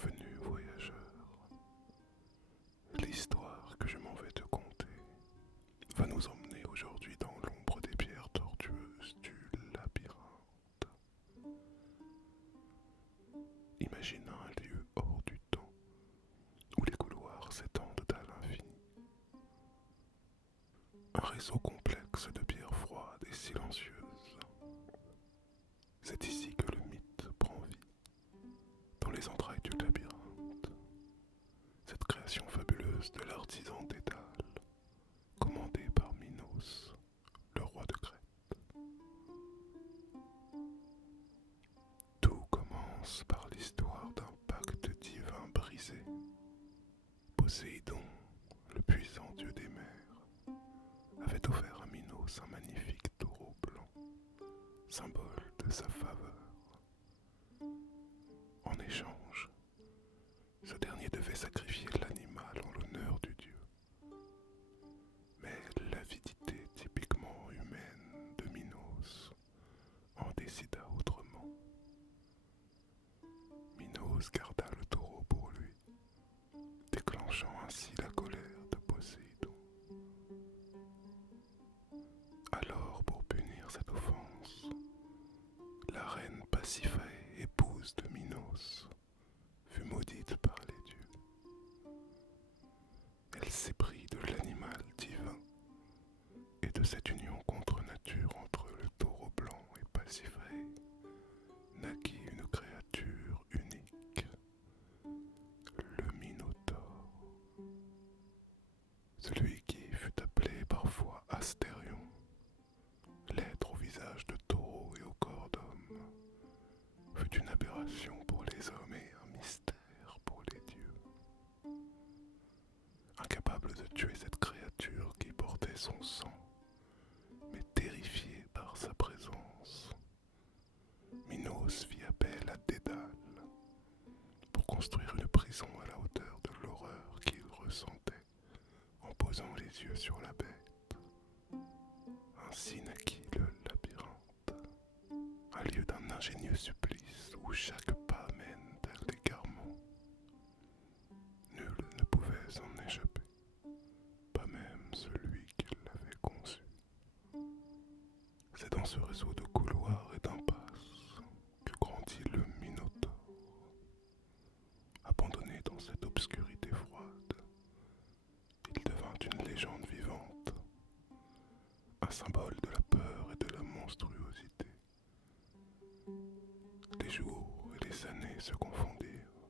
Bienvenue voyageur. L'histoire que je m'en vais te conter va nous emmener aujourd'hui dans l'ombre des pierres tortueuses du labyrinthe. Imagine un lieu hors du temps où les couloirs s'étendent à l'infini. Un réseau complexe de pierres froides et silencieuses. C'est ici que le mythe prend vie, dans les entrailles du labyrinthe. Cette création fabuleuse de l'artisan Dédale, commandée par Minos, le roi de Crète. Tout commence par l'histoire d'un pacte divin brisé. Poséidon, le puissant dieu des mers, avait offert à Minos un magnifique taureau blanc, symbole de sa faveur. En échange, ce dernier devait sacrifier l'animal en l'honneur du dieu. Mais l'avidité typiquement humaine de Minos en décida autrement. Minos garda le taureau pour lui, déclenchant ainsi la colère de Poséidon. Alors, pour punir cette offense, la reine Pasiphaë, épouse de Minos, fut maudite par les dieux. Elle s'éprit de l'animal divin et de cette union contre nature entre le taureau blanc et Pasiphaë naquit une créature unique, le Minotaure. Celui qui fut appelé parfois Astérion, l'être au visage de taureau et au corps d'homme, fut une aberration pour les hommes et un mystère pour les dieux. Incapable de tuer cette créature qui portait son sang, mais terrifié par sa présence, Minos fit appel à Dédale pour construire une prison à la hauteur de l'horreur qu'il ressentait en posant les yeux sur la bête. Ainsi naquit le labyrinthe, un lieu d'un ingénieux supplice où chaque pas mène à l'égarement. Nul ne pouvait en échapper, pas même celui qui l'avait conçu. C'est dans ce réseau de couloirs et d'impasses que grandit le Minotaure. Abandonné dans cette obscurité froide, il devint une légende vivante, un symbole de la peur et de la monstruosité. Les jours et les années se confondirent,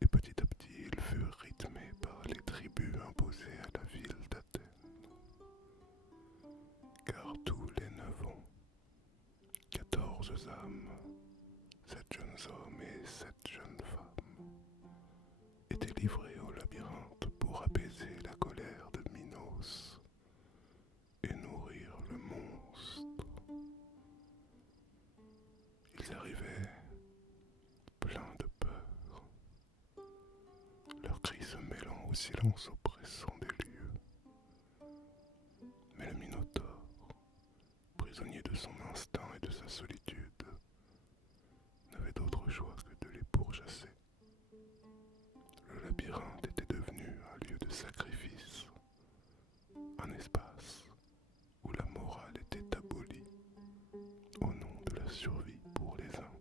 et petit à petit ils furent rythmés par les tribus imposées à la ville d'Athènes. Car tous les 9 ans, 14 âmes, 7 jeunes hommes et 7 jeunes femmes, étaient livrés au labyrinthe pour apaiser la colère de Minos et nourrir le monstre. Ils arrivaient pleins de peur, leurs cris se mêlant au silence oppressant des lieux. Mais le Minotaure, prisonnier de son instinct et de sa solitude, n'avait d'autre choix que de les pourchasser. Le labyrinthe était devenu un lieu de sacrifice, un espace où la morale était abolie au nom de la survie pour les uns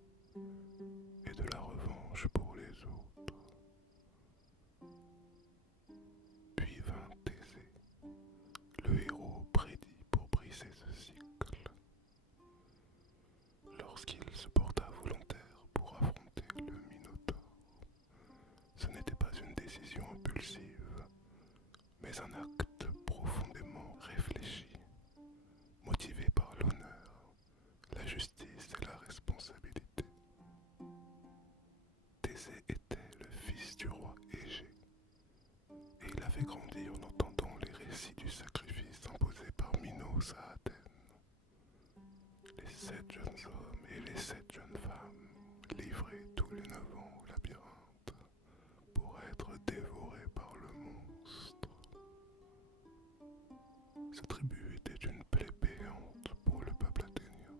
et de la revanche pour les autres. Puis vint Thésée, le héros prédit pour briser ce cycle. Lorsqu'il se porta volontaire pour affronter le Minotaure, ce n'était pas une décision impulsive, mais un acte profondément réfléchi, motivé par l'honneur, la justice et la responsabilité. Thésée était le fils du roi Égée, et il avait grandi en entendant les récits du sacrifice imposé par Minos à Athènes. Les 7 jeunes hommes et les 7 jeunes femmes, livrés tous les 9 ans au labyrinthe, pour être dévorés par le monstre. Ce tribut était une plaie béante pour le peuple athénien,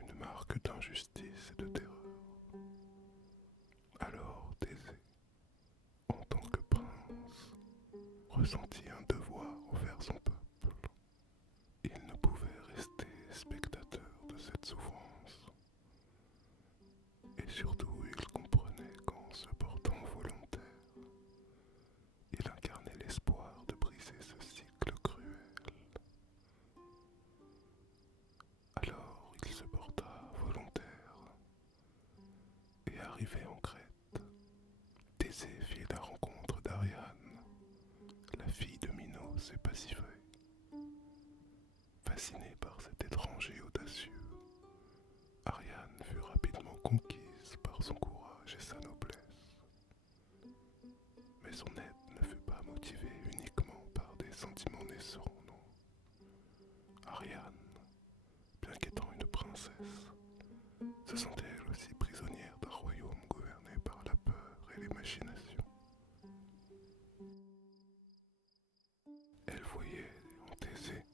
une marque d'injustice et de terreur. ressentit un devoir envers son peuple. Il ne pouvait rester spectateur de cette souffrance. Et surtout, il comprenait qu'en se portant volontaire, il incarnait l'espoir de briser ce cycle cruel. Alors il se porta volontaire, et arrivé en Crète, Thésée fit la rencontre d'Ariane, la fille de Minos et Pasiphae. Fascinée par cet étranger audacieux, Ariane fut rapidement conquise par son courage et sa noblesse. Mais son aide ne fut pas motivée uniquement par des sentiments naissants, non. Ariane, bien qu'étant une princesse, se sentait elle aussi prisonnière d'un royaume gouverné par la peur et les machinations. Elle voyait en Thésée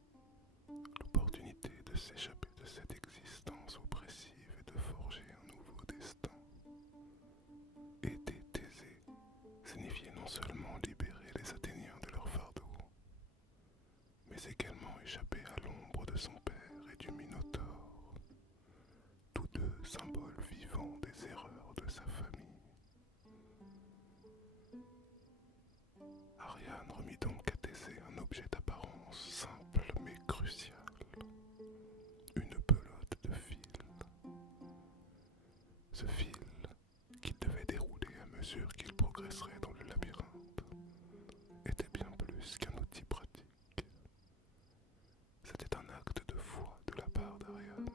l'opportunité de s'échapper de cette existence oppressive et de forger un nouveau destin. Aider Thésée signifiait non seulement libérer les Athéniens de leur fardeau, mais également échapper à l'ombre de son père et du Minotaure, tous deux symboles vivants des erreurs de sa famille. Ariane remit donc à Thésée un objet d'apparence simple mais crucial, une pelote de fil. Ce fil, qu'il devait dérouler à mesure qu'il progresserait dans le labyrinthe, était bien plus qu'un outil pratique. C'était un acte de foi de la part d'Ariane,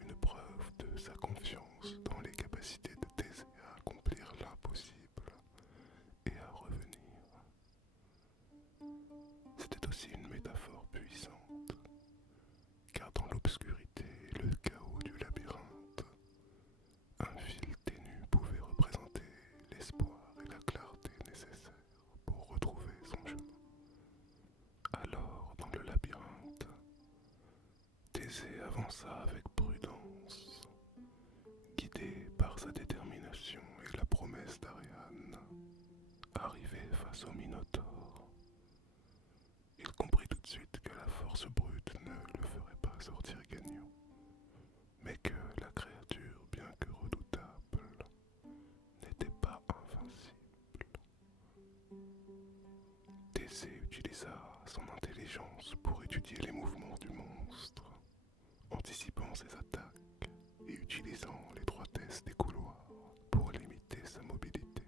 une preuve de sa confiance dans les capacités de Thésée à accomplir l'impossible et à revenir. C'était aussi une métaphore puissante, car dans l'obscurité et le chaos du labyrinthe, un fil ténu pouvait représenter l'espoir et la clarté nécessaires pour retrouver son chemin. Alors, dans le labyrinthe, Thésée avança avec prudence, guidé par sa détermination et la promesse d'Ariane. Arrivé face au Minotaure, il comprit tout de suite que la force brute ne le ferait pas sortir gagnant, mais que la créature, bien que redoutable, n'était pas invincible. Thésée utilisa son intelligence pour étudier les mouvements du monstre, anticipant ses attaques et utilisant l'étroitesse des couloirs pour limiter sa mobilité.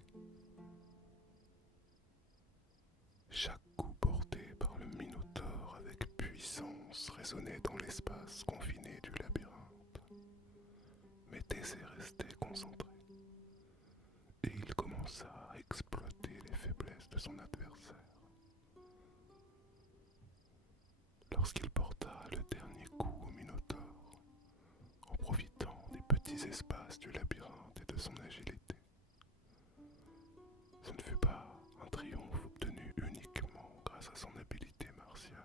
Chaque coup porté par le Minotaure avec puissance résonnait dans l'espace confiné du labyrinthe. Mais Thésée restait concentré, et il commença à exploiter les faiblesses de son adversaire. Lorsqu'il porta le dernier coup au Minotaure, en profitant des petits espaces du labyrinthe et de son agilité, ce ne fut pas un triomphe obtenu uniquement grâce à son habileté martiale,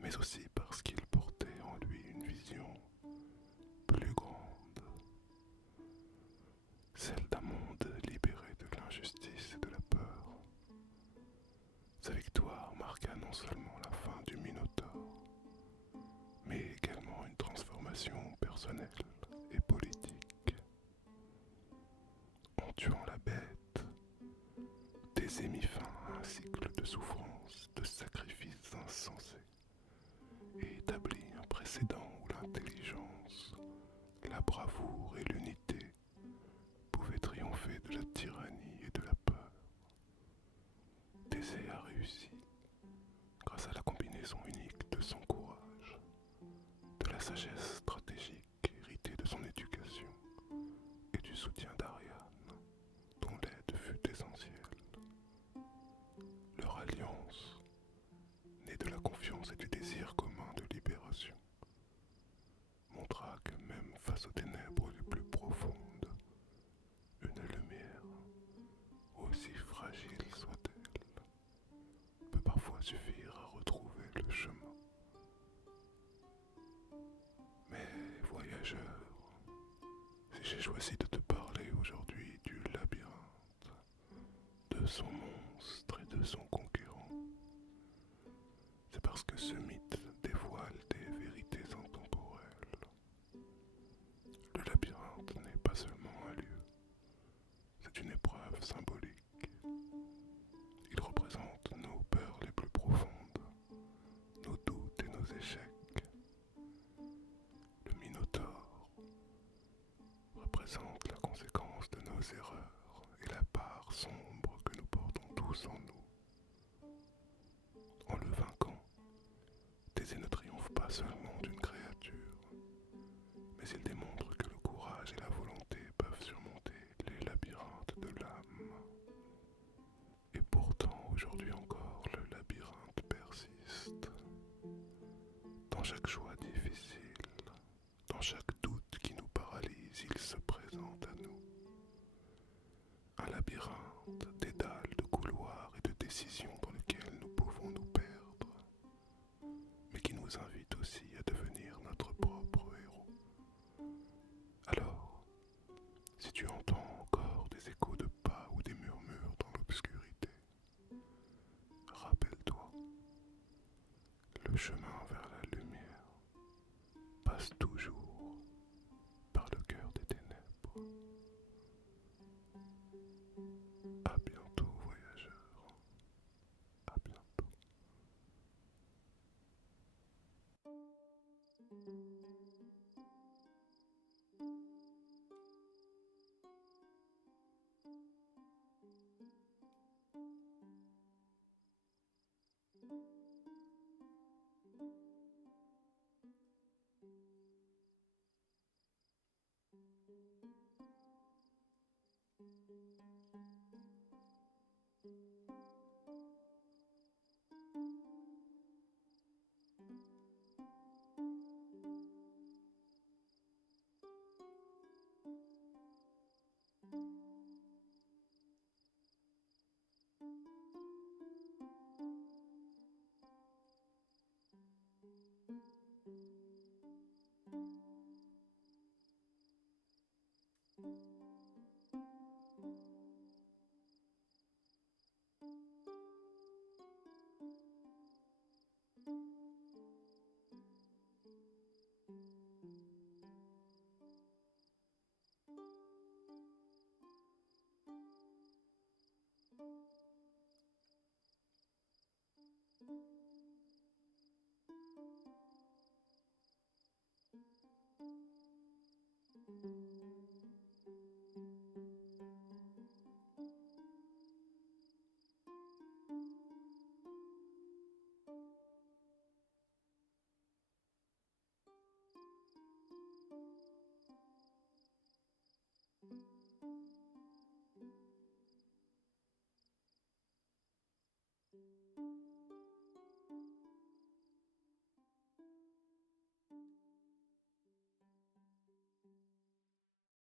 mais aussi parce qu'il portait en lui une vision plus grande, celle d'un monde libéré de l'injustice et de la peur. Sa victoire marqua non seulement la fin du Minotaure, mais également une transformation personnelle et politique. En tuant la bête, Thésée mit fin à un cycle de souffrance, de sacrifices insensés, et établit un précédent où l'intelligence, la bravoure et l'unité pouvaient triompher de la tyrannie et de la peur. Thésée a réussi grâce à la combinaison unique de son courage, de la sagesse stratégique héritée de son éducation et du soutien d'Ariane, dont l'aide fut essentielle. Leur alliance, née de la confiance et du désir commun de libération, montra que même face aux ténèbres les plus profondes, une lumière, aussi fragile soit-elle, peut parfois suffire à retrouver le chemin. Mais voyageur, si j'ai choisi de te parler aujourd'hui du labyrinthe, de son monstre erreurs et la part sombre que nous portons tous en nous. En le vainquant, Thésée ne triomphe pas seulement d'une créature, mais il démontre que le courage et la volonté peuvent surmonter les labyrinthes de l'âme. Et pourtant, aujourd'hui encore, le labyrinthe persiste. Dans chaque choix difficile, dans chaque doute qui nous paralyse, il se présente à nous. Un labyrinthe, dédale de couloirs et de décisions dans lesquelles nous pouvons nous perdre, mais qui nous invite aussi à devenir notre propre héros. Alors, si tu entends encore des échos de pas ou des murmures dans l'obscurité, rappelle-toi, le chemin vers la lumière passe toujours par le cœur des ténèbres. À bientôt, voyageurs. À bientôt.